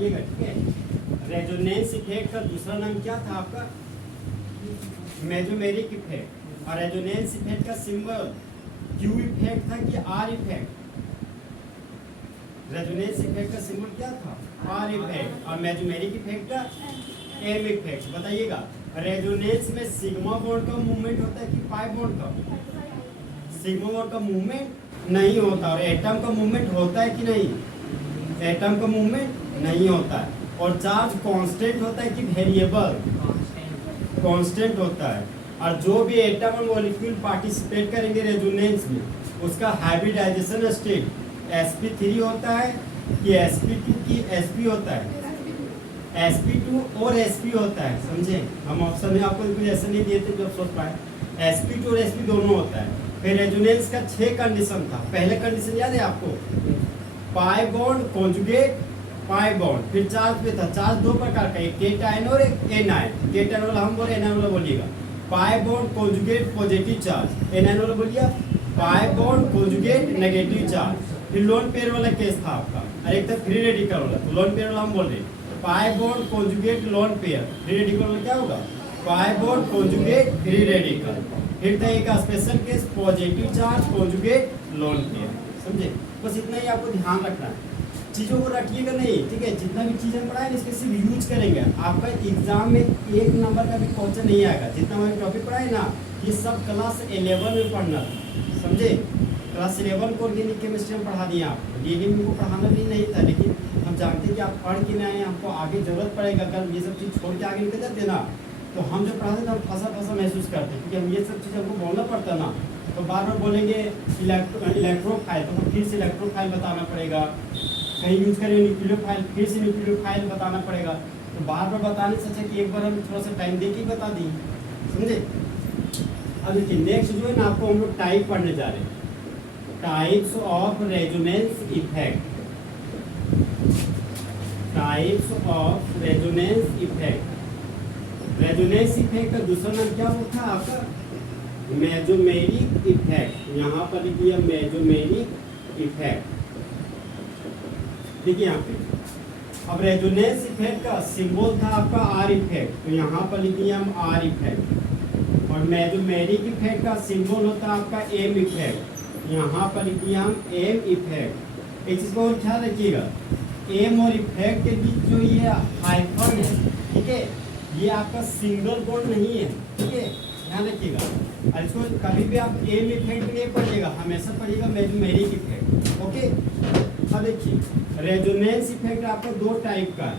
बताइएगा, ठीक है। रेजोनेंस इफेक्ट का दूसरा नाम क्या था आपका? Mesomeric effect. और रेजोनेंस इफेक्ट का सिंबल क्यू इफेक्ट था कि आर इफेक्ट? रेजोनेंस इफेक्ट का सिंबल क्या था? Are effect. और मेजोमेरिक इफेक्ट का एम इफेक्ट। बताइएगा, रेजोनेंस में सिग्मा बॉन्ड का मूवमेंट होता है कि पाई बॉन्ड का? सिग्मा बॉन्ड का मूवमेंट नहीं होता। और एटम का मूवमेंट होता है कि नहीं? एटम का मूवमेंट नहीं होता है। और चार्ज कांस्टेंट होता है कि वेरिएबल? कांस्टेंट होता है। और जो भी एटम और मॉलिक्यूल पार्टिसिपेट करेंगे रेजोनेंस में, उसका हाइब्रिडाइजेशन स्टेट sp3 होता है कि sp2 की sp होता है? sp2 और sp होता है, समझे? हम ऑप्शन में आपको कुछ ऐसे नहीं दिए थे जो सोच पाए। sp2 और sp दोनों होता है। फिर रेजोनेंस का 6 कंडीशन था। पहले कंडीशन याद है आपको? Pi bond, conjugate, pi bond. फिर चार्ज पे था। चार्ज दो प्रकार का, एक केटायन और एक एनायन। केटायन वाला हम बोले, एनायन वाला बोलिएगा। Pi bond, conjugate, positive charge. Anion वाला बोलिए pi bond, conjugate, negative charge. फिर लोन पेयर वाला केस था आपका, और एक था फ्री रेडिकल वाला। तो लोन पेयर वाला हम बोल रहे हैं pi bond, conjugate, lone pair. Free radical वाला क्या होगा? Pi bond, conjugate, free radical. फिर था एक special case positive charge, conjugate, lone pair. समझे? बस इतना ही आपको ध्यान रखना है। चीज़ों को रखिएगा नहीं, ठीक है? जितना भी चीज़ हम पढ़ाएंगे इसके सिर्फ यूज करेंगे। आपका एग्जाम में 1 नंबर का भी क्वेश्चन नहीं आएगा। जितना हमारे टॉपिक पढ़ाए ना, ये सब क्लास 11 में पढ़ना, समझे? क्लास 11 को ऑर्गेनिक केमिस्ट्री में पढ़ा दिया आपको। डीएनए को पढ़ाना भी नहीं था, लेकिन हम जानते हैं कि आप पढ़ के नहीं आए, हमको आगे जरूरत पड़ेगा। अगर ये सब चीज़ छोड़ के आगे निकल जाते ना, तो हम जो पढ़ाते थे हम फंसा महसूस करते, क्योंकि हम ये सब चीज़ हमको बोलना पड़ता ना। तो बार बार बोलेंगे इलेक्ट्रोफाइल, तो हम फिर से इलेक्ट्रोफाइल बताना पड़ेगा। कहीं यूज करेंगे न्यूक्लियोफाइल, फिर से न्यूक्लियोफाइल बताना पड़ेगा। तो बार बार बताने से अच्छा कि एक बार हम थोड़ा सा टाइम दे के बता दी, समझे? अब देखिए, नेक्स्ट जो है ना, आपको हम लोग टाइप पढ़ने जा रहे हैं। Types of resonance effect. Types of resonance effect. Resonance effect का दूसरा नाम क्या होता है आपका? Mesomeric effect. यहाँ पर लिखिए मेजोमेरिक इफेक्ट। देखिए यहाँ पे, अब रेजोनेंस इफेक्ट का सिंबल था आपका आर इफेक्ट, तो यहाँ पर लिखिए हम आर इफेक्ट। और मेजोमेरिक इफेक्ट का सिंबल होता है आपका एम इफेक्ट, यहाँ पर लिखिए हम एम इफेक्ट। एक चीज को और ख्याल रखिएगा, एम और इफेक्ट के बीच जो ये हाइफन है, ठीक है, ये आपका सिंगल बॉन्ड नहीं है, ठीक है, ध्यान रखिएगा। और इसको कभी भी आप एम इफेक्ट नहीं पढ़िएगा, हमेशा पढ़िएगा मेजोमेरिक इफेक्ट। ओके, अब देखिए, रेजोनेंस इफेक्ट आपका 2 टाइप का है।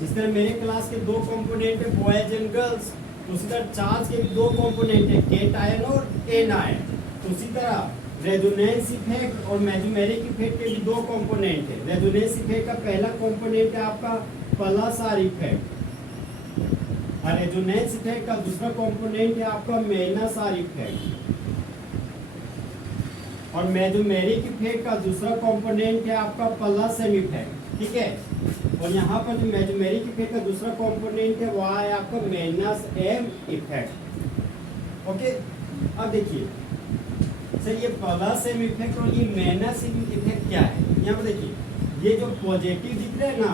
जिस तरह मेरे क्लास के 2 कंपोनेंट है, बॉयज एंड गर्ल्स, उसी तरह चार्ज के भी 2 कंपोनेंट है, केटायन और एनायन। तो उसी तरह रेजोनेंस इफेक्ट और मेजोमेरिक इफेक्ट के भी 2 कंपोनेंट है। रेजोनेंस इफेक्ट का पहला कंपोनेंट है आपका प्लस आर इफेक्ट, और रेजोनेंस इफेक्ट का दूसरा कंपोनेंट है आपका माइनस आर इफेक्ट। और मेजोमेरिक इफेक्ट का दूसरा कंपोनेंट है आपका प्लस एम इफेक्ट, ठीक है। और यहाँ पर जो मेजोमेरिक इफेक्ट का दूसरा कंपोनेंट है वह है आपका माइनस एम इफेक्ट। ओके, अब देखिए सर, ये प्लस एम इफेक्ट और ये माइनस एम इफेक्ट क्या है? यहाँ पर देखिए, ये जो पॉजिटिव दिख रहा है ना,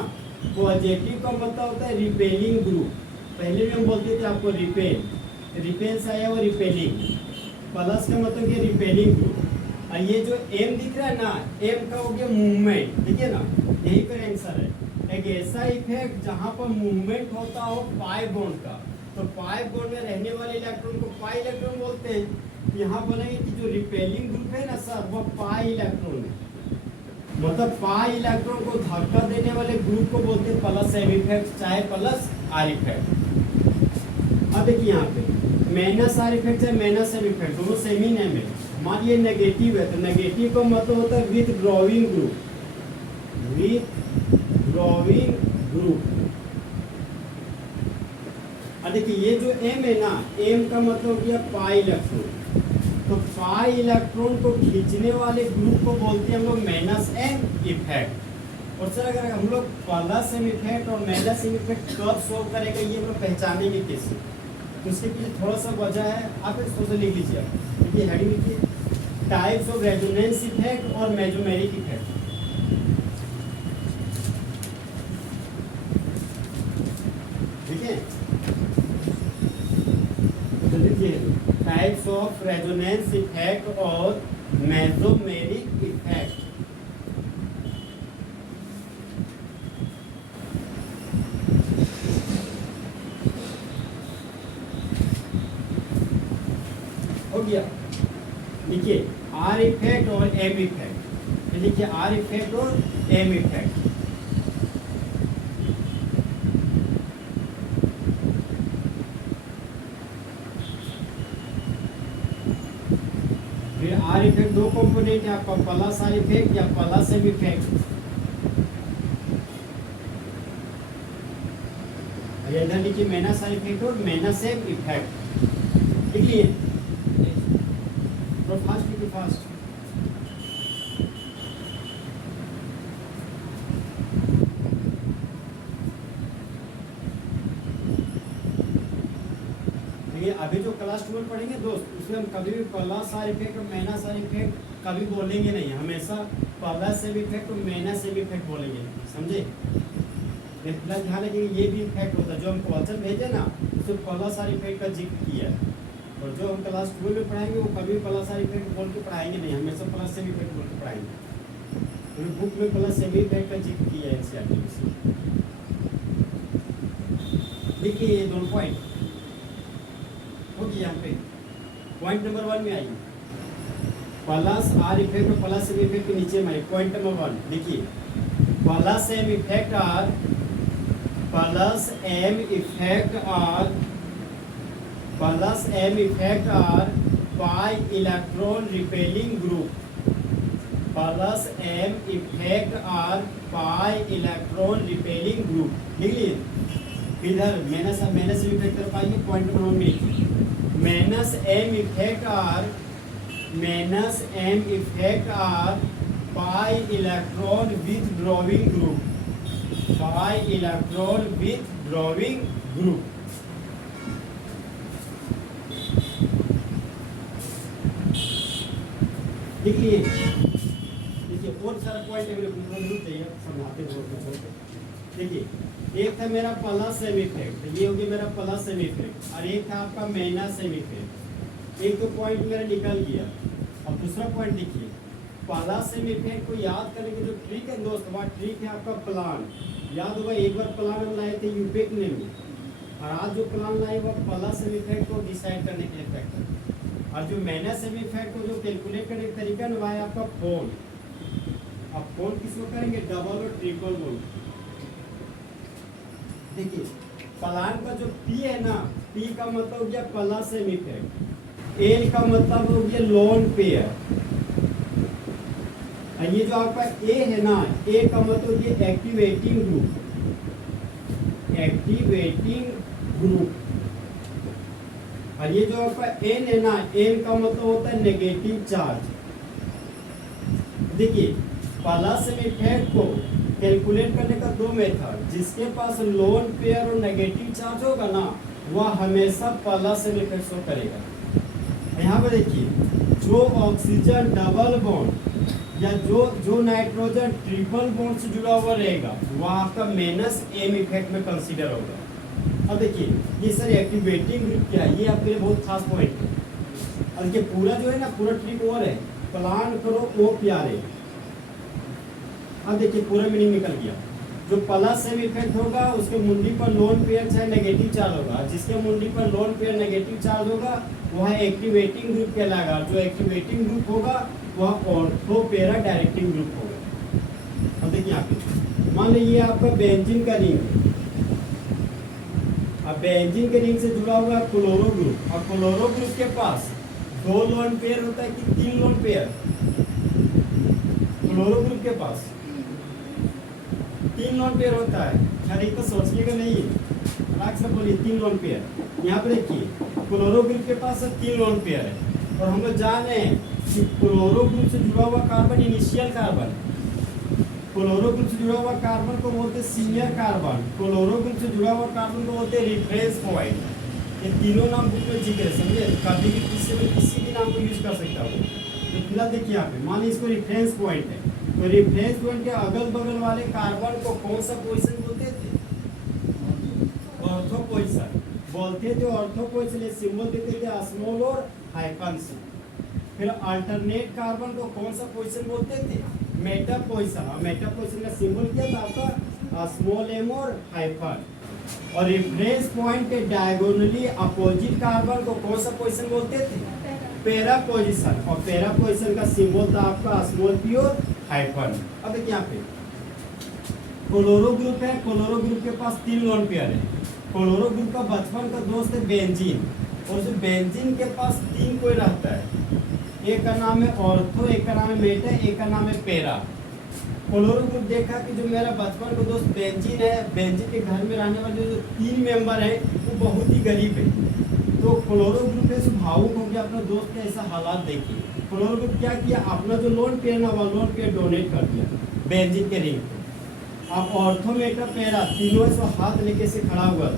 पॉजिटिव का मतलब होता है रिपेलिंग ग्रुप। पहले भी हम बोलते थे आपको रिपेल से आया वो रिपेलिंग। प्लस का मतलब ये रिपेलिंग ग्रुप। और ये जो एम दिख रहा है ना, एम का हो गया मूवमेंट, देखिए ना, यही पर आंसर है। एक ऐसा इफेक्ट जहाँ पर मूवमेंट होता हो पाई बॉन्ड का, तो पाई बॉन्ड में रहने वाले इलेक्ट्रॉन को पाई इलेक्ट्रॉन बोलते हैं। यहाँ बोलेंगे कि जो रिपेलिंग ग्रुप है ना सर, वो पाई इलेक्ट्रॉन है, मतलब पाई इलेक्ट्रॉन को धक्का देने वाले ग्रुप को बोलते हैं प्लस एम इफेक्ट, चाहे प्लस आर इफेक्ट। अब देखिए यहाँ पे माइनस आर इफेक्ट है, माइनस एम इफेक्ट, दोनों सेम ही नेम है। मान लीजिए नेगेटिव है, तो नेगेटिव का मतलब होता है with drawing group, with drawing group. अब देखिए, ये जो एम है ना, एम का मतलब हो गया पाई इलेक्ट्रॉन, तो पाई इलेक्ट्रॉन को खींचने वाले ग्रुप को बोलते हैं हम लोग माइनस एम इफेक्ट। और सर अगर हम लोग प्लस एम इफेक्ट और माइनस एम इफेक्ट कब सोल्व करेंगे, ये हम लोग पहचानेंगे कैसे? तो उसके पीछे थोड़ा सा वजह है, आप इसको से लिख लीजिए। देखिए हेडिंग लिखिए, टाइप्स ऑफ रेजोनेंस इफेक्ट और मेजोमेरिक इफेक्ट। रेजोनेंस इफेक्ट और मेसोमेरिक इफेक्ट। हो गया। देखिए आर इफेक्ट और एम इफेक्ट, देखिए आर इफेक्ट और एम इफेक्ट। फिर आर इफेक्ट दो कंपोनेंट है आपका, प्लस आर इफेक्ट या प्लस एम इफेक्ट। इधर लिखिए माइनस आर इफेक्ट और माइनस एम इफेक्ट। लिख लिए फास्ट लिखिए फास्ट। अभी जो क्लास 12 पढ़ेंगे दोस्त, उसमें हम कभी भी प्लस आर इफेक्ट और माइनस आर इफेक्ट कभी बोलेंगे नहीं, हमेशा प्लस से इफेक्ट और माइनस से इफेक्ट बोलेंगे, समझे। प्लस ध्यान रखिए ये भी इफेक्ट होता है, जो हम क्वेश्चन भेजे ना उसमें प्लस आर इफेक्ट का जिक्र किया है, और जो हम क्लास 12 में पढ़ाएंगे वो कभी प्लस आर इफेक्ट बोल के पढ़ाएंगे नहीं, हमेशा प्लस से इफेक्ट बोल के पढ़ाएंगे। बुक में प्लस से इफेक्ट का जिक्र किया है एनसीईआरटी में। देखिए ये दोनों पॉइंट होगी यहाँ पे। पॉइंट नंबर 1 में आइए, प्लस आर इफेक्ट और प्लस एम इफेक्ट के नीचे में आइए। पॉइंट नंबर 1 देखिए, plus M effect are plus M effect are by electron repelling group. Plus M effect are by electron repelling group. लिख लिए इधर माइनस इफेक्ट कर पाएंगे। पॉइंट नंबर 1 में minus M effect are by electron withdrawing group, by electron withdrawing group. देखिए और सारा point चाहिए समझाते हैं। देखिए एक था मेरा प्लस एम इफेक्ट, ये हो गया मेरा प्लस एम इफेक्ट, और एक था आपका माइनस एम इफेक्ट। एक तो पॉइंट मेरा निकल गया। अब दूसरा पॉइंट देखिए, प्लस एम इफेक्ट को याद करने की जो ट्रिक है दोस्त, वह ट्रिक है आपका प्लान। याद होगा एक बार प्लान हम लाए थे यूपेक में, और आज जो प्लान लाए वो प्लस एम इफेक्ट को डिसाइड करने के लिए फैक्टर, और जो माइनस एम इफेक्ट को जो कैलकुलेट करने का तरीका ना है आपका फोन। अब फोन किसको करेंगे, डबल और ट्रिपल बोल। देखिए प्लान का जो P है ना, P का मतलब हो गया प्लस एम इफेक्ट, N का मतलब हो गया लोन पेयर, और ये जो आपका A है ना, A का मतलब हो गया एक्टिवेटिंग ग्रुप, एक्टिवेटिंग ग्रुप। और ये जो आपका N है ना, N का मतलब होता है नेगेटिव चार्ज। देखिए प्लस एम इफेक्ट को कैलकुलेट करने का दो मेथड, जिसके पास लोन पेयर और नेगेटिव चार्ज होगा ना, वह हमेशा प्लस एम इफेक्ट शो करेगा। यहाँ पे देखिए जो ऑक्सीजन डबल बॉन्ड या जो नाइट्रोजन ट्रिपल बॉन्ड से जुड़ा हुआ रहेगा वह आपका माइनस एम इफेक्ट में कंसीडर होगा। अब देखिए ये सर एक्टिवेटिंग ग्रुप क्या है, ये आपके लिए बहुत खास पॉइंट है। और ये पूरा जो है ना, पूरा ट्रिक और है, प्लान करो वो प्यारे। अब देखिए पूरा मीनिंग निकल गया। जो प्लस एम इफेक्ट होगा उसके मुंडी पर लोन पेयर चाहे नेगेटिव चार्ज होगा, जिसके मुंडी पर लोन पेयर नेगेटिव चार्ज होगा वह एक्टिवेटिंग ग्रुप कहलाएगा। जो एक्टिवेटिंग ग्रुप होगा वह ऑर्थो पेरा डायरेक्टिंग ग्रुप होगा। अब देखिए यहाँ पे मान लीजिए आपका बेंजीन का रिंग है, अब बेंजीन के रिंग से जुड़ा हुआ क्लोरो ग्रुप, और क्लोरो ग्रुप के पास 2 लोन पेयर होता है कि 3 लोन पेयर? क्लोरो ग्रुप के पास 3 लोन पेयर होता है। खैर तो सोचिएगा नहीं, अलग से बोलिए 3 लोन पेयर। यहाँ पर देखिए क्लोरो ग्रुप के पास 3 लोन पेयर है, और हम लोग जाने कि क्लोरो ग्रुप से जुड़ा हुआ carbon initial carbon, chloro group से जुड़ा हुआ कार्बन को बोलते हैं सीनियर कार्बन, क्लोरो ग्रुप से जुड़ा हुआ कार्बन को बोलते हैं रेफरेंस पॉइंट। ये तीनों नाम बुक में जिक्र है, समझे। कभी भी किसी भी नाम को यूज कर सकता हो। तो फिलहाल देखिए यहाँ पे मान लीजिए इसको रेफरेंस पॉइंट है, तो रेफरेंस पॉइंट के अगल बगल वाले कार्बन को कौन सा पोजीशन बोलते थे? ऑर्थो पोजीशन बोलते थे। ऑर्थो पोजीशन सिंबल देते थे स्मॉल और हाइफन से। फिर अल्टरनेट कार्बन को कौन सा पोजीशन बोलते थे? Meta position. और मेटा पोजीशन का सिंबल क्या था आपका? स्मॉल एम और हाइफन। और रेफरेंस पॉइंट के डायगोनली अपोजिट कार्बन को कौन सा पोजीशन बोलते थे? Para position. और पैरा पोजीशन का सिंबल था आपका स्मॉल पी और हाइफन। अब देखिए यहाँ पे क्लोरो ग्रुप है। क्लोरो ग्रुप के पास 3 लोन पेयर है। क्लोरो ग्रुप का बचपन का दोस्त है बेंजीन। और जो बेंजीन के पास 3 कोई रहता है, एक का नाम है ऑर्थो, एक का नाम है मेटा, एक का नाम है पैरा। क्लोरो ग्रुप देखा कि जो मेरा बचपन का दोस्त बेंजीन है, बेंजीन के घर में रहने वाले जो 3 मेंबर हैं वो बहुत ही गरीब है। तो क्लोरो ग्रुप है भावुक हो गया अपने दोस्त के ऐसा हालात देखिए। क्लोरो ग्रुप क्या किया, अपना जो लोन पेयर ना वो लोन पेयर डोनेट कर दिया बेंजीन के रिंग को। अब ऑर्थो मेटा पैरा तीनों से हाथ लेके से खड़ा हुआ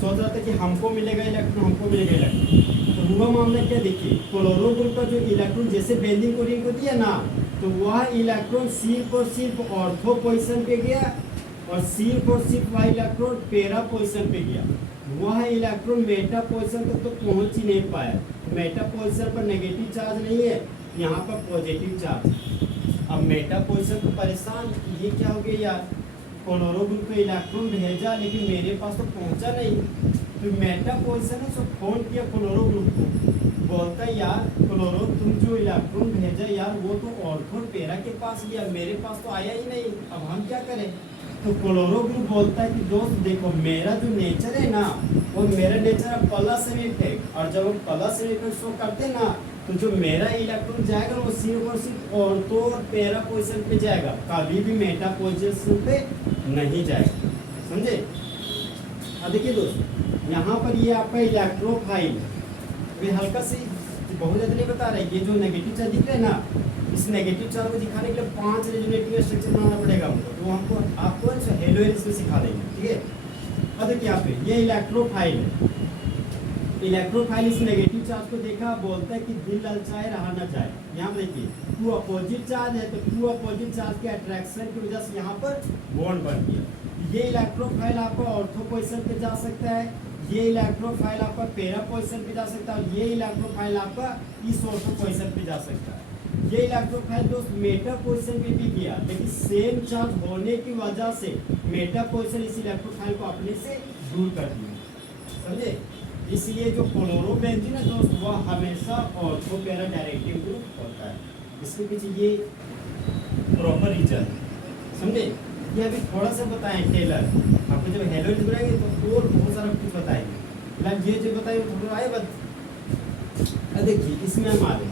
सोच रहा था कि हमको मिलेगा इलेक्ट्रॉन, हमको मिलेगा इलेक्ट्रॉन। तो हुआ मामला क्या देखिए, क्लोरो ग्रुप का जो इलेक्ट्रॉन जैसे बेंजीन को रिंग को दिया ना, तो वह इलेक्ट्रॉन सिर्फ और सिर्फ ऑर्थो पोजीशन पे गया और सिर्फ और सिर्फ वह इलेक्ट्रॉन पैरा पोजीशन पे गया। वह इलेक्ट्रॉन मेटा पोजीशन तक तो पहुंच ही नहीं पाया। मेटा पोजीशन पर नेगेटिव चार्ज नहीं है, यहाँ पर पॉजिटिव चार्ज। अब मेटा पोजीशन तो परेशान, ये क्या हो गया यार, क्लोरो ग्रुप पे इलेक्ट्रॉन भेजा लेकिन मेरे पास तो पहुंचा नहीं। तो मेटा पोजीशन है सो फोन किया क्लोरो ग्रुप को, बोलता यार क्लोरो तुम जो इलेक्ट्रॉन भेजा यार वो तो ऑर्थो पैरा के पास गया, मेरे पास तो आया ही नहीं, अब हम क्या करें। तो क्लोरो ग्रुप बोलता है कि दोस्त देखो मेरा जो नेचर है ना वो मेरा नेचर है प्लस इफेक्ट, और जब हम प्लस इफेक्ट शो करते ना तो जो मेरा इलेक्ट्रॉन जाएगा वो सिर्फ और सिर्फ ऑर्थो और पैरा पोजीशन पे जाएगा, कभी भी मेटा पोजीशन पे नहीं जाएगा, समझे। अब देखिए दोस्त यहाँ पर ये आपका इलेक्ट्रोफाइल वे हल्का से बहुत ज़्यादा नहीं बता रहे, ये जो नेगेटिव चार्ज दिख रहा है ना, इस नेगेटिव चार्ज को दिखाने के लिए 5 रेजोनेटिव स्ट्रक्चर बनाना पड़ेगा हमको, तो हमको आपको हेलो इसमें सिखा देंगे, ठीक है। अब देखिए यहाँ पे ये इलेक्ट्रोफाइल है। इलेक्ट्रोफाइल इस नेगेटिव चार्ज को देखा, बोलता है कि दिल ललचाए रहा ना जाए। यहाँ देखिए 2 अपोजिट चार्ज है, तो 2 अपोजिट चार्ज के अट्रैक्शन की वजह से यहाँ पर बॉन्ड बन गया। ये इलेक्ट्रोफाइल आपका ऑर्थो पोजीशन पे जा सकता है, ये इलेक्ट्रोफाइल आपका पैरा पोजीशन पे जा सकता है, और ये इलेक्ट्रोफाइल आपका इस ऑर्थो पोजीशन पे जा सकता है। ये इलेक्ट्रोफाइल दोस्त मेटा पोजीशन पे भी गया, लेकिन सेम चार्ज होने की वजह से मेटा पोजीशन इस इलेक्ट्रोफाइल को अपने से दूर कर दिया, समझे। इसलिए जो क्लोरोबेंजीन है दोस्त वह हमेशा ऑर्थो पैरा डायरेक्टिव ग्रुप होता है। इसके पीछे ये प्रॉपर रीजन, समझे। ये अभी थोड़ा सा बताएं टेलर, आपको जब हेलो बनाएंगे तो और बहुत सारा कुछ बताएंगे, फिलहाल ये जो बताए थोड़ा आए बस। देखिए इसमें हम आ गए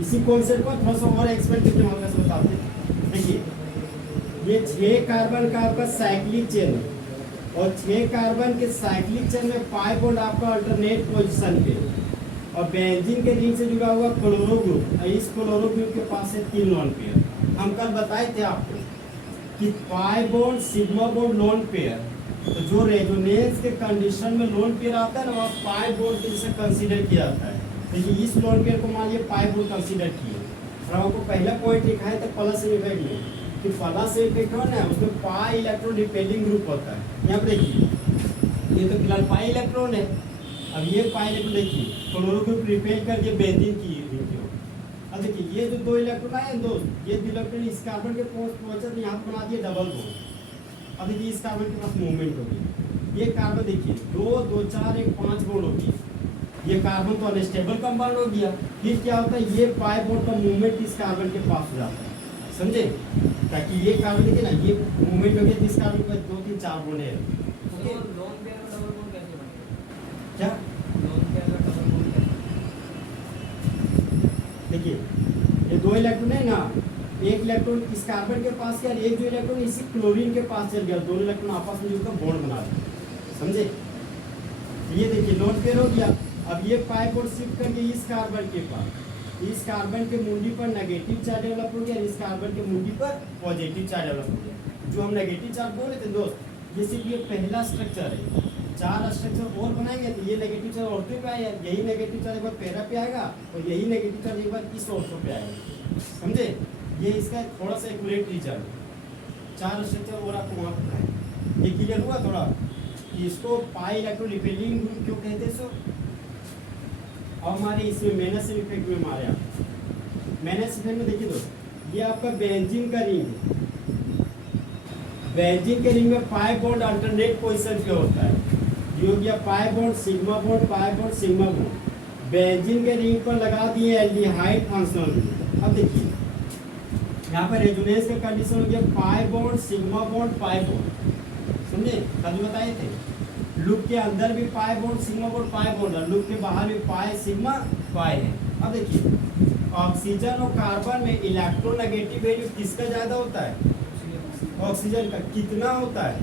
इसी कॉन्सेप्ट को थोड़ा सा और एक्सपेंड करके हमारे पास बताते हैं। देखिए ये 6 कार्बन का आपका साइक्लिक चेन है, और 6 कार्बन के साइक्लिक चेन में पाई बॉन्ड आपका अल्टरनेट पोजीशन पे, और बेंजीन के रिंग से जुड़ा हुआ क्लोरो ग्रुप, इस क्लोरो ग्रुप के पास है 3 लोन पेयर। हम कल बताए थे आपको कि pi bond sigma bond lone pair, तो जो रेजोनेंस के कंडीशन में लोन पेयर आता है ना वह पाई बॉन्ड के जैसे कंसीडर किया जाता है। देखिए इस लोन पेयर को मान लिया पाई बॉन्ड कंसीडर किए, और आपको पहला पॉइंट लिखा है तो प्लस इफेक्ट में कि प्लस इफेक्ट हो ना उसमें पाई इलेक्ट्रॉन रिपेलिंग ग्रुप होता है। यहाँ पर देखिए ये तो फिलहाल पाई इलेक्ट्रॉन है, अब ये पाई इलेक्ट्रॉन देखिए क्लोरो ग्रुप रिपेल करके बेंजीन की रिंग। अब देखिए ये जो 2 इलेक्ट्रॉन आए दोस्त, ये इलेक्ट्रॉन इस कार्बन के पहुंचा तो यहाँ पर बना दिया डबल बॉन्ड। अब देखिए इस कार्बन के पास मूवमेंट होगी, ये कार्बन देखिए 2 2 4 1 5 बॉन्ड होगी, ये कार्बन तो अनस्टेबल कंपाउंड हो गया। फिर क्या होता है ये पाई बॉन्ड का मूवमेंट इस कार्बन के पास हो जाता है, समझे। ताकि ये कार्बन देखिए ना ये मूवमेंट हो गया, इस कार्बन के पास 2 3 4 बॉन्ड है, ओके। क्या देखिए ये 2 इलेक्ट्रॉन है ना, एक इलेक्ट्रॉन इस कार्बन के पास गया, एक जो इलेक्ट्रॉन इसी क्लोरीन के पास चल गया, दोनों इलेक्ट्रॉन आपस में जुड़कर बॉन्ड बना रहे, समझे। ये देखिए लोन पेयर हो गया। अब ये पाई बॉन्ड शिफ्ट करके इस कार्बन के पास, इस कार्बन के मुंडी पर नेगेटिव चार्ज डेवलप हो गया, इस कार्बन के मुंडी पर पॉजिटिव चार्ज डेवलप हो गया। जो हम नेगेटिव चार्ज बोल रहे थे दोस्त, ये सिर्फ ये पहला स्ट्रक्चर है, 4 स्ट्रक्चर और बनाएंगे तो ये नेगेटिव चार्ज ऑर्थो पे आएगा, यही नेगेटिव चार्ज एक बार पैरा पे आएगा, और यही नेगेटिव चार्ज एक बार इस ऑर्थो पे आएगा, समझे। ये इसका थोड़ा सा एक्यूरेट रीजन, 4 स्ट्रक्चर और आपको वहाँ पर है। ये क्लियर हुआ थोड़ा कि इसको पाई इलेक्ट्रॉन रिपेलिंग ग्रुप क्यों कहते हैं। सो और हमारे इसमें मेनस इफेक्ट में मारे आप। मेनस इफेक्ट में देखिए दोस्त, ये आपका बेंजीन का रिंग है। बेंजीन के रिंग में पाई बॉन्ड अल्टरनेट पोजीशन पे होता है। ये हो गया pi bond sigma bond, pi bond sigma bond. Benzene के रिंग पर लगा दिए एल्डिहाइड फंक्शनल ग्रुप। अब देखिए यहाँ पर रेजोनेंस का कंडीशन हो गया pi bond sigma bond pi bond, समझे? कल बताए थे लूप के अंदर भी pi bond sigma bond pi bond है, लूप के बाहर भी पाई सिग्मा पाई है। अब देखिए ऑक्सीजन और कार्बन में इलेक्ट्रोनेगेटिव वैल्यू किसका ज्यादा होता है? ऑक्सीजन का। कितना होता है?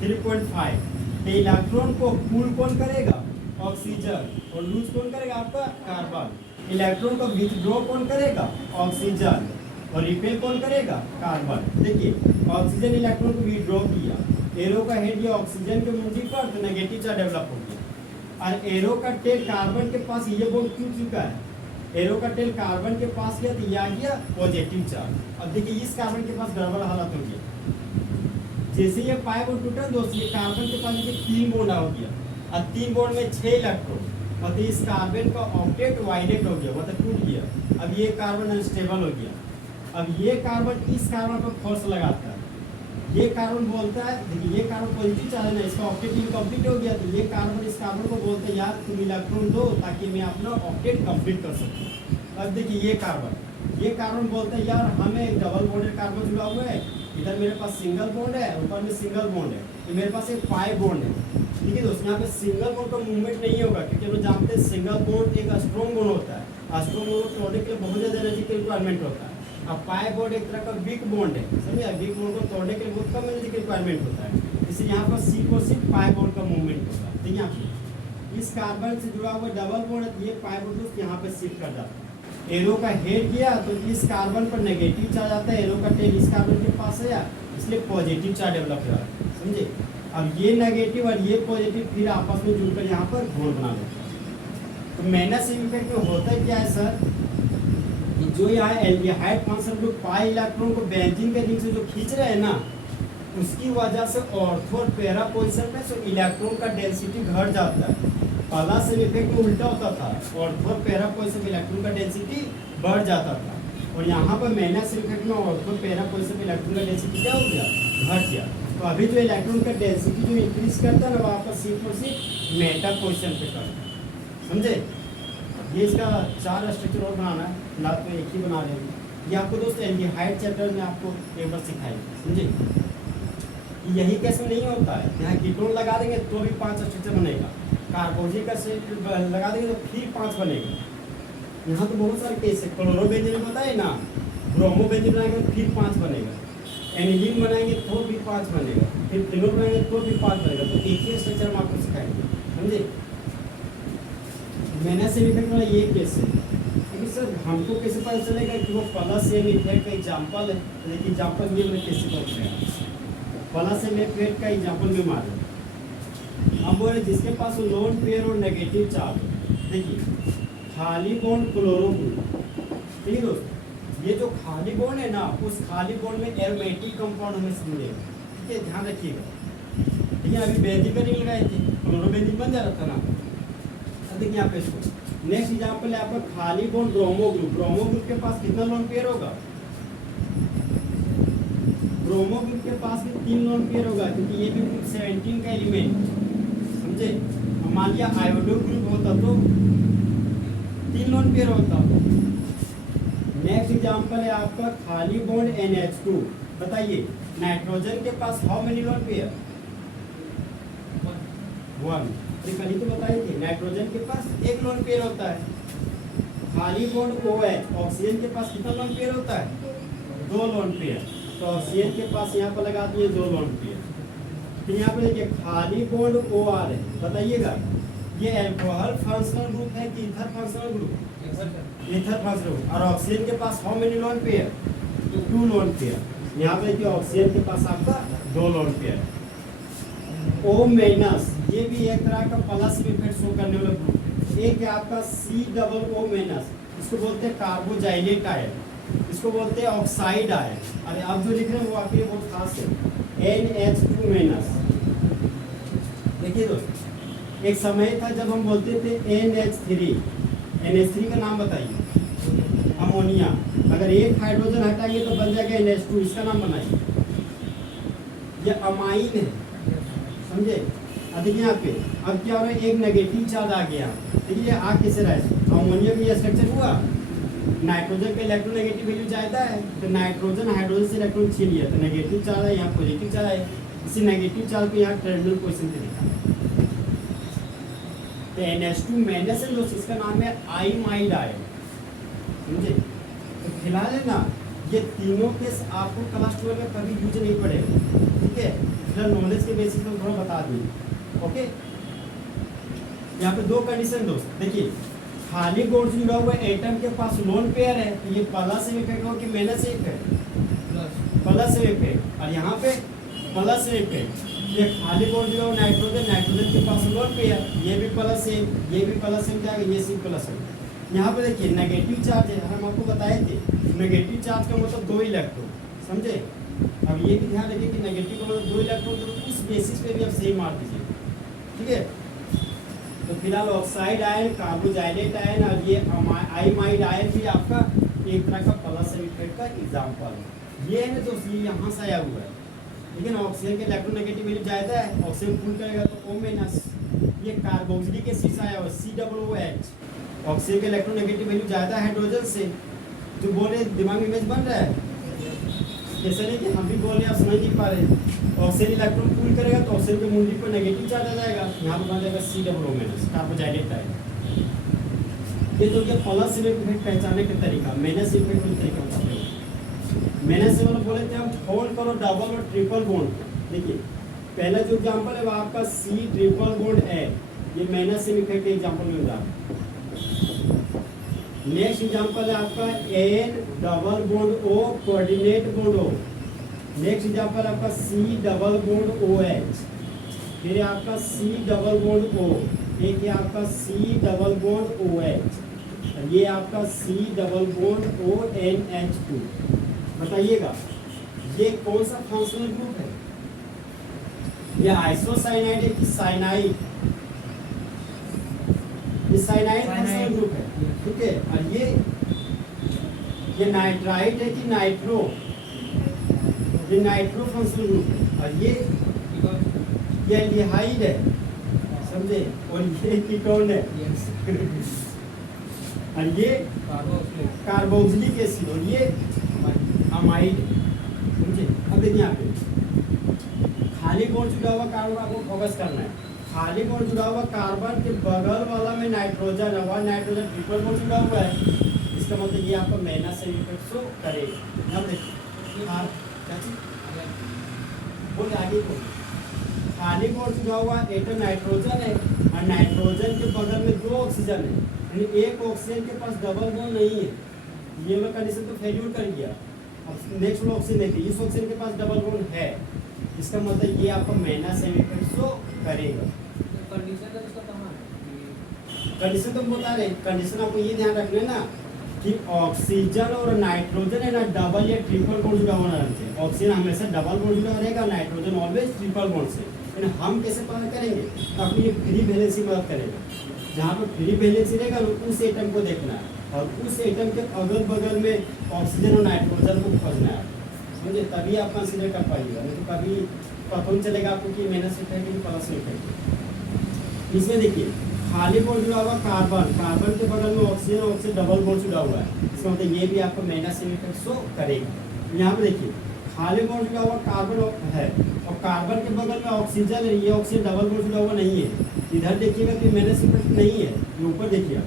3.5। तो इलेक्ट्रॉन को पुल कौन करेगा? ऑक्सीजन। और लूज कौन करेगा? आपका कार्बन। इलेक्ट्रॉन को विथड्रॉ कौन करेगा? ऑक्सीजन। और रिपेल कौन करेगा? कार्बन। देखिए ऑक्सीजन इलेक्ट्रॉन को विथड्रॉ किया, एरो का हेड ये ऑक्सीजन के मुंडी पर, तो नेगेटिव चार्ज डेवलप हो गया। और एरो का टेल कार्बन के पास ये बॉन्ड क्यों चुका है? एरो का टेल कार्बन के पास गया तो यह आ गया पॉजिटिव चार्ज। अब देखिए इस कार्बन के पास गड़बड़ हालत हो गया। जैसे ये पाई बॉन्ड टूटा दोस्त, ये कार्बन के पास देखिए 3 बॉन्ड हो गया और 3 बॉन्ड में 6 इलेक्ट्रॉन, मतलब इस कार्बन का ऑक्टेट वाइलेट हो गया, मतलब टूट गया। अब ये कार्बन अनस्टेबल हो गया। अब ये कार्बन इस कार्बन पर फोर्स लगाता है, ये कार्बन बोलता है, देखिए ये कार्बन पॉजिटिव चार्ज है, इसका ऑक्टेट इनकम्प्लीट हो गया, तो ये कार्बन इस कार्बन को बोलते हैं यार तुम इलेक्ट्रॉन दो ताकि मैं अपना ऑक्टेट कंप्लीट कर सकूं। अब देखिए ये कार्बन बोलता है यार हमें डबल बॉन्डेड कार्बन जुड़ा हुआ है, इधर मेरे पास सिंगल बॉन्ड है, ऊपर में सिंगल बॉन्ड है, तो मेरे पास एक पाई बॉन्ड है। ठीक है दोस्तों, यहाँ पे सिंगल बॉन्ड का मूवमेंट नहीं होगा क्योंकि हम लोग जानते हैं सिंगल बॉन्ड एक स्ट्रॉन्ग बॉन्ड होता है। स्ट्रॉन्ग बॉन्ड तोड़ने के लिए बहुत ज़्यादा एनर्जी की रिक्वायरमेंट होता है। अब पाई बॉन्ड एक तरह का वीक बॉन्ड है, समझिए? वीक बॉन्ड को तोड़ने के लिए बहुत कम एनर्जी की रिक्वायरमेंट होता है, इसलिए यहाँ पर सिर्फ और सिर्फ पाई बॉन्ड का मूवमेंट होगा। तो यहाँ पे इस कार्बन से जुड़ा हुआ डबल बॉन्ड है, ये पाई बॉन्ड यहाँ पे शिफ्ट कर जाता है। एरो का हेड गया तो इस कार्बन पर नेगेटिव चार्ज आता है, एरो का टेल इस कार्बन के पास आया, इसलिए पॉजिटिव चार्ज डेवलप हो रहा है, समझे? अब ये नेगेटिव और ये पॉजिटिव फिर आपस में जुड़कर यहाँ पर घोल बना लेते हैं। तो मेनस इफेक्ट में होता है क्या है सर, जो यहाँ aldehyde function group pi electron को बेंजीन के रिंग से जो खींच रहे हैं ना, उसकी वजह से ऑर्थो और पैरा पोजीशन में जो इलेक्ट्रॉन का डेंसिटी घट जाता है। प्लस इफेक्ट में उल्टा होता था, ऑर्थो और पैरा पोजीशन में इलेक्ट्रॉन का डेंसिटी बढ़ जाता था, और यहाँ पर माइनस इफेक्ट में ऑर्थो पैरा पोजीशन में इलेक्ट्रॉन का डेंसिटी क्या हो गया? घट गया। तो अभी जो इलेक्ट्रॉन का डेंसिटी जो इंक्रीज करता है ना, वो आपका सिर्फ और सिर्फ मेटा पोजीशन पे करता है, समझे? ये इसका 4 स्ट्रक्चर और बनाना है, फिलहाल तो एक ही बना रहे हैं। ये आपको दोस्त एल्डिहाइड चैप्टर में आपको एक बार सिखाएंगे, समझे? यही केस में नहीं होता है, यहाँ कीटोन लगा देंगे तो भी 5 स्ट्रक्चर बनेगा, कार्बोक्सिलिक एसिड लगा देंगे तो फिर 5 बनेगा। यहाँ तो बहुत सारे केस है, क्लोरोबेंजीन बताए ना, ब्रोमोबेंजीन बनाएंगे तो फिर 5 बनेगा, एनिलीन बनाएंगे तो भी 5 बनेगा, फिर फिनोल बनाएंगे तो भी 5 बनेगा। तो एक ही स्ट्रक्चर हम आपको सिखाएंगे, समझे? मेनस इफेक्ट वाला ये केस है। लेकिन सर हमको कैसे पता चलेगा कि वो प्लस एम इफेक्ट का एग्जाम्पल है? लेकिन एग्जाम्पल ये मैंने कैसे पता चलेगा? प्लस एम इफेक्ट का एग्जाम्पल में मारे हम बोले जिसके पास लोन पेयर और नेगेटिव चार्ज। देखिए खाली बॉन्ड क्लोरो ग्रुप, ठीक है दोस्त, ये जो खाली बॉन्ड है ना, उस खाली बॉन्ड में एरोमेटिक कंपाउंड हमें मिलेगा, ठीक है? ध्यान रखिएगा। ठीक है, अभी बेंजीन का रिंग लगाए थे, क्लोरोबेंजीन बन जा रहा था ना। देखिए यहाँ पे इसको नेक्स्ट एग्जाम्पल है आपका खाली bond bromo group. Bromo group के पास कितना लोन पेयर होगा? ब्रोमो ग्रुप के पास भी 3 लोन पेयर होगा, क्योंकि ये भी ग्रुप 17 का एलिमेंट, समझे? मान लिया आयोडो ग्रुप होता तो 3 लोन पेयर होता। नेक्स्ट एग्जाम्पल है आपका खाली बॉन्ड NH2। बताइए नाइट्रोजन के पास हाउ मेनी लोन पेयर? 1। कल ही तो बताए थे, नाइट्रोजन के पास 1 लोन पेयर होता है। खाली बॉन्ड OH, ऑक्सीजन के पास कितना लोन पेयर होता है? 2 लोन पेयर। तो ऑक्सीजन के पास यहाँ पर लगा दिए 2 लोन पेयर। फिर यहाँ पे देखिए खाली बॉन्ड OR है, बताइएगा ये अल्कोहल फंक्शनल ग्रुप है कि ether functional group? Ether functional group. और ऑक्सीजन के पास how many lone pair? 2 lone pair. यहाँ पे देखिए ऑक्सीजन के पास आपका 2 लोन पेयर। O माइनस, ये भी एक तरह का प्लस इफेक्ट शो करने वाला ग्रुप। एक है आपका COO माइनस, इसको बोलते हैं कार्बोजाइलेट आयन, इसको बोलते हैं ऑक्साइड आयन। अरे आप जो लिख रहे हैं वो आपके लिए बहुत खास है, NH2 माइनस। देखिए दोस्तों एक समय था जब हम बोलते थे NH3, NH3 का नाम बताइए। अमोनिया। अगर एक हाइड्रोजन हटाएंगे तो बन जाएगा NH2, इसका नाम बनाइए। ये अमाइन है, समझे। अब देखिए यहाँ पे अब क्या हो रहा है, एक नेगेटिव चार्ज आ गया। देखिए आ कैसे रहा है, अमोनिया का ये स्ट्रक्चर हुआ, नाइट्रोजन का इलेक्ट्रोनेगेटिव वैल्यू ज्यादा है, तो नाइट्रोजन हाइड्रोजन से इलेक्ट्रॉन छीन लिया, तो नेगेटिव चार्ज है, यहाँ पॉजिटिव चार्ज है। इसी नेगेटिव चार्ज को यहाँ टर्मिनल पोजीशन पे लिखा। तो NH2 माइनस है दोस्त, इसका नाम है आइमाइड आयन, समझे। तो फिलहाल है ना, ये तीनों केस आपको क्लास 12 में कभी यूज नहीं पड़ेगा, ठीक है। फिलहाल नॉलेज के बेसिस पर थोड़ा बता दिए, ओके। यहाँ पे दो कंडीशन दोस्त, देखिए खाली बॉन्ड जुड़ा हुआ एटम के पास लोन पेयर है, तो ये प्लस इफेक्ट हो कि माइनस इफेक्ट, प्लस इफेक्ट। और यहाँ पे प्लस इफेक्ट, ये खाली बॉन्ड जुड़ा हुआ नाइट्रोजन, नाइट्रोजन के पास लोन पेयर, ये भी प्लस है, ये भी प्लस है, जाएगा ये सिर्फ प्लस है। यहाँ पे देखिए नेगेटिव चार्ज है, हम आपको बताए थे नेगेटिव चार्ज का मतलब 2 इलेक्ट्रॉन, समझे। अब ये भी ध्यान रखिए कि नेगेटिव का मतलब 2 इलेक्ट्रॉन, तो उस बेसिस पे भी आप सही मार दीजिए, ठीक है। तो फिलहाल ऑक्साइड आयन, कार्बोजाइलेट आयन और ये आइमाइड आयन भी आपका एक तरह का प्लस इफेक्ट का एग्जांपल है। ये है ना दोस्त, ये यहाँ से आया हुआ है, लेकिन ऑक्सीजन के इलेक्ट्रोनेगेटिव वैल्यू ज्यादा है, ऑक्सीजन पुल करेगा तो O-। ये कार्बोक्सिलिक एसिड से आया हुआ COOH, ऑक्सीजन के इलेक्ट्रोनेगेटिव वैल्यू ज्यादा है हाइड्रोजन से। जो बोल रहे दिमाग में इमेज बन रहा है, जैसा नहीं कि हम भी बोल रहे हैं आप समझ नहीं पा रहे। ऑक्सीजन इलेक्ट्रॉन पुल करेगा तो ऑक्सीजन के मुंडी पर नेगेटिव चार्ज आ जाएगा, यहाँ पर बन जाएगा COO- कार्बोजाइलेट आयन। ये तो क्या प्लस इफेक्ट पहचानने का तरीका, माइनस इफेक्ट का तरीका बताते हैं। माइनस से मतलब बोले थे हम फोल्ड करो डबल और ट्रिपल बॉन्ड। देखिए पहला जो एग्जांपल है वो आपका C ट्रिपल बॉन्ड है, ये माइनस इफेक्ट के एग्जांपल में बता। नेक्स्ट एग्जांपल है आपका N double bond O coordinate bond O। Next example आपका C डबल बॉन्ड OH, फिर आपका C डबल बॉन्ड O, एक है आपका C डबल बॉन्ड OH, और ये आपका C डबल बॉन्ड ONH2। बताइएगा ये कौन सा फंक्शनल ग्रुप है, ये आइसोसाइनाइड है कि साइनाइड? ये साइनाइड फंक्शनल ग्रुप है, ठीक है। और ये नाइट्राइट है कि नाइट्रो? ये नाइट्रो फंक्शनल ग्रुप है। और ये एल्डिहाइड है, समझे, और ये कीटोन है और ये कार्बोक्सिलिक एसिड, और ये अमाइड, समझे। अब देखिए यहाँ पे खाली बॉन्ड जुड़ा हुआ कार्बन आपको फोकस करना है। खाली बॉन्ड जुड़ा हुआ कार्बन के बगल वाला में नाइट्रोजन है, वह नाइट्रोजन ट्रिपल बॉन्ड जुड़ा हुआ है, इसका मतलब ये आपका माइनस इफेक्ट शो करेगा। अब देखिए बोलिए आगे को, खाली बॉन्ड जुड़ा हुआ एटम नाइट्रोजन है और नाइट्रोजन के बगल में 2 ऑक्सीजन है, यानी एक ऑक्सीजन के पास डबल बॉन्ड नहीं है, ये वाला कंडीशन तो फेल्यूर कर गया। अब नेक्स्ट वाला ऑक्सीजन देखिए, इस ऑक्सीजन के पास डबल बॉन्ड है, इसका मतलब ये आपका माइनस इफेक्ट शो करेगा। कंडीशन तो बता रहे, कंडीशन आपको ये ध्यान रखना है ना कि ऑक्सीजन और नाइट्रोजन है ना डबल या ट्रिपल बॉन्ड जुड़ा होना चाहिए। ऑक्सीजन हमेशा डबल बॉन्ड जुड़ा रहेगा, नाइट्रोजन ऑलवेज ट्रिपल बॉन्ड से। लेकिन हम कैसे पता करेंगे, तो आपको ये फ्री वैलेंसी मदद करेगा। जहाँ पर फ्री वैलेंसी रहेगा उस एटम को देखना है और उस एटम के अगल बगल में ऑक्सीजन और नाइट्रोजन को खोजना है, समझे, तभी आप कंसीडर कर पाइएगा। नहीं तो कभी पता नहीं चलेगा आपको कि माइनस इफेक्ट है कि प्लस इफेक्ट। इसमें देखिए खाली बॉन्ड जुड़ा हुआ कार्बन, कार्बन के बगल में ऑक्सीजन, ऑक्सीजन डबल बॉन्ड जुड़ा हुआ है, इसका मतलब ये भी आपको माइनस इफेक्ट शो करेगा। यहाँ पे देखिए खाली बॉन्ड जुड़ा हुआ कार्बन है और कार्बन के बगल में ऑक्सीजन है, ये ऑक्सीजन डबल बॉन्ड जुड़ा हुआ नहीं है। इधर देखिएगा कि माइनस इफेक्ट नहीं है, ये ऊपर देखिए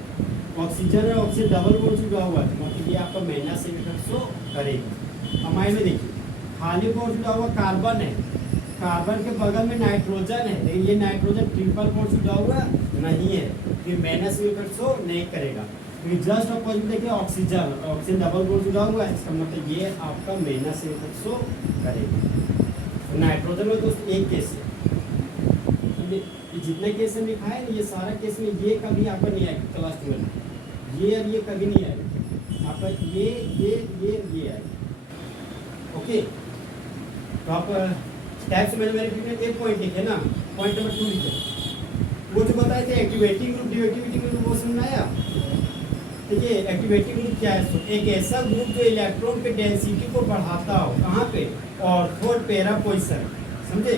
ऑक्सीजन है, ऑक्सीजन डबल बॉन्ड जुड़ा हुआ है, मतलब ये आपका माइनस इफेक्ट शो करेगा। हमारे में देखिए खाली बॉन्ड जुड़ा हुआ कार्बन है, कार्बन के बगल में नाइट्रोजन है, लेकिन ये नाइट्रोजन ट्रिपल बॉन्ड जुड़ा हुआ नहीं है, ये माइनस इफेक्ट शो नहीं करेगा। जस्ट अपोजिट देखिए ऑक्सीजन, ऑक्सीजन डबल बॉन्ड जुड़ा हुआ है, इसका मतलब ये आपका माइनस इफेक्ट शो करेगा। नाइट्रोजन में दोस्त एक केस है, जितने केस में लिखा है ये सारा केस में ये कभी आपका नहीं आएगा क्लास 12, ये और ये कभी नहीं आएगा आपका, ये आएगा। ओके, तो आप टाइप्स मैंने एक पॉइंट लिखे ना, पॉइंट नंबर 2 लिखे, वो जो बताए थे एक्टिवेटिंग ग्रुप डिएक्टिवेटिंग ग्रुप, वो समझ में आया? ठीक है, एक्टिवेटिंग ग्रुप क्या है? तो एक ऐसा ग्रुप जो इलेक्ट्रॉन के डेंसिटी को बढ़ाता हो, कहाँ पे? ऑर्थो पैरा पोजीशन, समझे?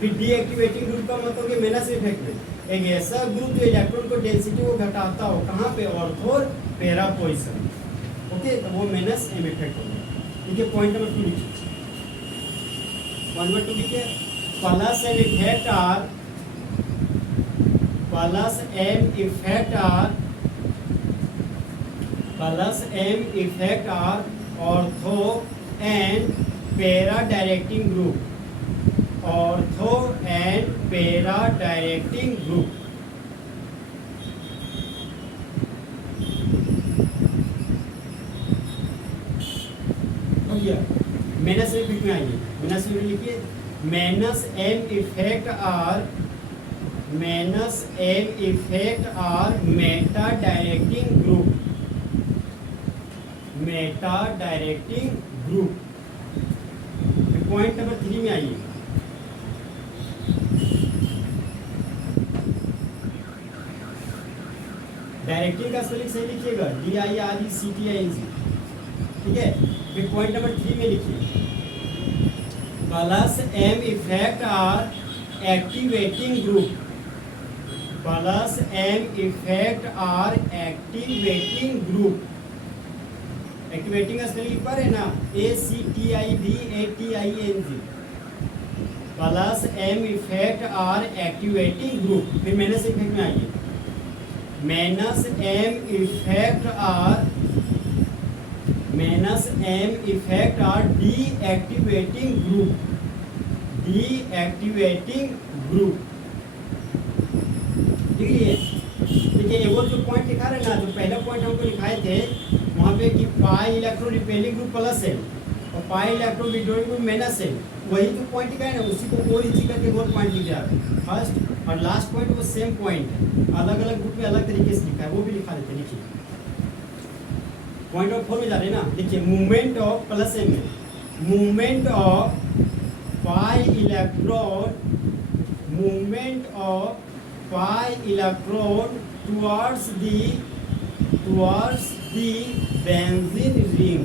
फिर डीएक्टिवेटिंग ग्रुप का मतलब कि मेनस इफेक्ट में एक ऐसा ग्रुप जो इलेक्ट्रॉन को डेंसिटी को घटाता हो, कहाँ पे? Ortho para position. ओके, तो वो मेनस एम इफेक्ट हो गया। ठीक है, पॉइंट नंबर 2 लिखिए। पॉइंट नंबर 2 लिखिए, plus M effect are, plus M effect are, plus M effect are ortho and para directing group, ortho and para directing group. हो गया। माइनस में लिखना है, माइनस में लिखिए, minus M effect are, minus M effect are meta directing group, meta directing group. Point number 3 में आइए। Directing का स्पेलिंग सही लिखिएगा, DIRECTING। ठीक है, फिर पॉइंट नंबर 3 में लिखिए, plus M effect are activating group, plus M effect are activating group. Activating का स्पेलिंग लिख पा रहे हैं ना, ACTIVATING, plus M effect are activating group. फिर माइनस इफेक्ट में आइए, minus M effect are, minus M effect are deactivating group, deactivating group. ठीक है, देखिए वो जो पॉइंट लिखा रहे ना, जो पहला पॉइंट हमको लिखाए थे वहाँ पे कि pi electron repelling group plus है और pi electron withdrawing group minus है, वही जो पॉइंट लिखा है ना उसी को और इसी करके और पॉइंट लिखा है। फर्स्ट और लास्ट पॉइंट वो सेम पॉइंट है, अलग अलग ग्रुप में अलग तरीके से लिखा है, वो भी लिखा देते। लिखिए पॉइंट ऑफ 4 में जा रहे हैं ना, देखिए मूवमेंट ऑफ प्लस एम में, movement of pi electron, movement of pi electron towards the benzene ring,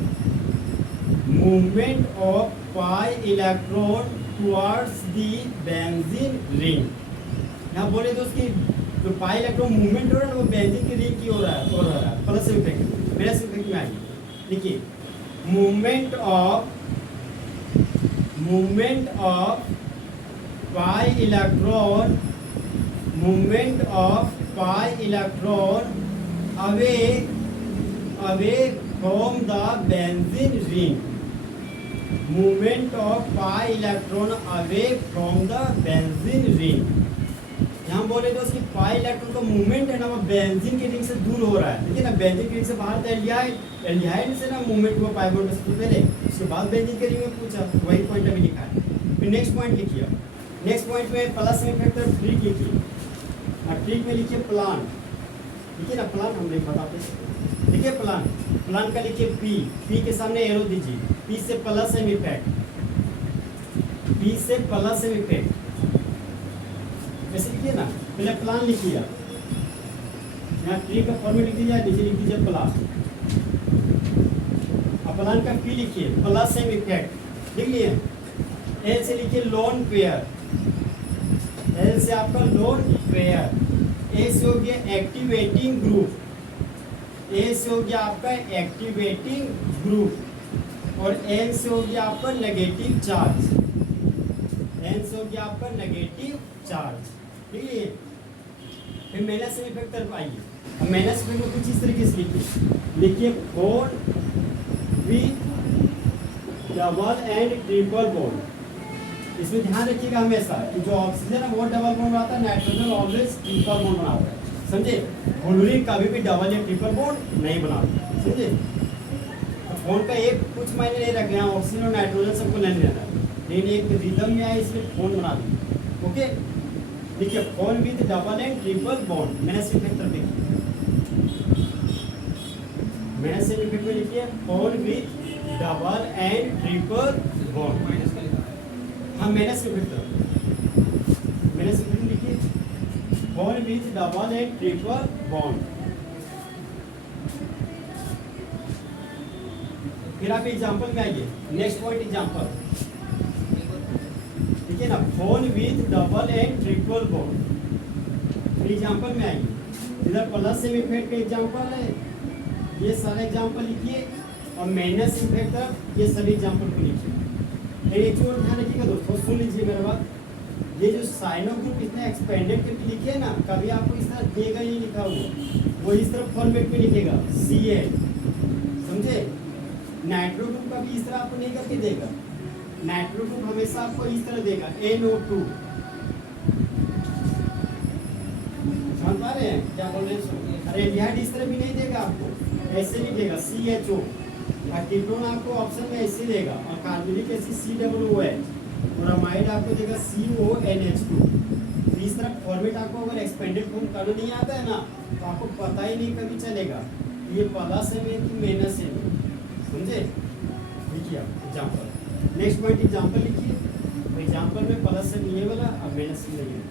movement of pi electron towards the benzene ring. यहाँ बोले तो उसकी जो पाई इलेक्ट्रॉन मूवमेंट हो रहा है ना वो बेंजीन की रिंग की हो रहा है, प्लस इफेक्ट, माइनस इफेक्ट में आइए। देखिए movement of pi electron, movement of pi electron away from the benzene ring, movement of pi electron away from the benzene ring। यहाँ बोले तो उसकी पाई इलेक्ट्रॉन का मूवमेंट है ना वो बेंजीन की रिंग से दूर हो रहा है। देखिए ना, बेंजीन की रिंग से बाहर था एल्डिहाइड से ना मूवमेंट हुआ पाई बॉन्ड से पहले, उसके बाद बेंजीन की रिंग में पूछा, वही पॉइंट अभी लिखा है। फिर नेक्स्ट पॉइंट लिखिए, नेक्स्ट पॉइंट में प्लस में फैक्टर ट्रिक लिखिए, और ट्रिक में लिखिए प्लान। देखिए ना प्लान हम नहीं बताते, देखिए प्लान का लिखिए पी के सामने एरो दीजिए, पी से प्लस एम इफेक्ट, पी से प्लस एम इफेक्ट ऐसे लिखिए ना। पहले प्लान लिखिए, यहाँ ट्री का फॉर्मेट लिख दीजिए, नीचे लिख दीजिए प्लान, अब प्लान का पी लिखिए प्लस एम इफेक्ट लिख लिए। एल से लिखिए लोन पेयर, एल से आपका लोन पेयर, ए से हो गया एक्टिवेटिंग ग्रुप, ए से हो गया आपका एक्टिवेटिंग ग्रुप, और एन से हो गया आपका नेगेटिव चार्ज, एन से हो गया आपका नेगेटिव चार्ज। ठीक है, फिर माइनस इफेक्ट कर पाइए। अब माइनस इफेक्ट को कुछ इस तरीके से लिखिए four with double and triple bond. इसमें ध्यान रखिएगा हमेशा कि जो ऑक्सीजन है वो डबल बॉन्ड बनाता है, नाइट्रोजन ऑलवेज ट्रिपल बॉन्ड बनाता है, समझे? फ्लोरीन कभी भी डबल या ट्रिपल बॉन्ड नहीं बनाता, समझे? फोन का एक कुछ मायने नहीं रख रहे, ऑक्सीजन और नाइट्रोजन सबको नहीं लेना, लेकिन एक रिदम में आए इसलिए फोन बना दी। ओके, देखिए phone with double and triple bond, minus effect देखिए, माइनस इफेक्ट में लिखिए phone with double and triple bond. हम माइनस इफेक्ट लिखिए phone with double and triple bond. फिर आप एग्जांपल में आइए, नेक्स्ट पॉइंट एग्जांपल, ठीक है ना, phone with double and triple bond. फिर एग्जांपल में आइए, इधर प्लस सेम इफेक्ट का एग्जांपल है, ये सारे एग्जांपल लिखिए, और माइनस इफेक्ट ये सभी एग्जांपल को लिखिए। फिर एक चीज ध्यान रखिएगा दोस्तों, सुन लीजिए मेरे बात, ये जो साइनो ग्रुप इतना एक्सपेंडेड करके लिखे ना, कभी आपको इस तरह देगा ही लिखा हुआ, वो इस तरह फॉर्मेट में लिखेगा Cl, समझे। नाइट्रो ग्रुप का भी इस तरह आपको नहीं करके देगा, नाइट्रो ग्रुप हमेशा आपको इस तरह देगा NO2। समझ पा रहे हैं क्या बोल रहे हैं? अरे एल्डिहाइड इस तरह भी नहीं देगा आपको, ऐसे लिखेगा CHO, और कीटोन आपको ऑप्शन में ऐसे देगा, और कार्बोनिक एसिड COOH, और अमाइड आपको देगा CONH2। तो इस तरह फॉर्मेट आपको अगर एक्सपेंडेड फॉर्म करना नहीं आता है ना, तो आपको पता ही नहीं कभी चलेगा ये प्लस है कि माइनस है, समझे। लिखिए आप एग्जांपल, नेक्स्ट पॉइंट एग्जांपल लिखिए, एग्जांपल में प्लस है ये वाला और माइनस नहीं है।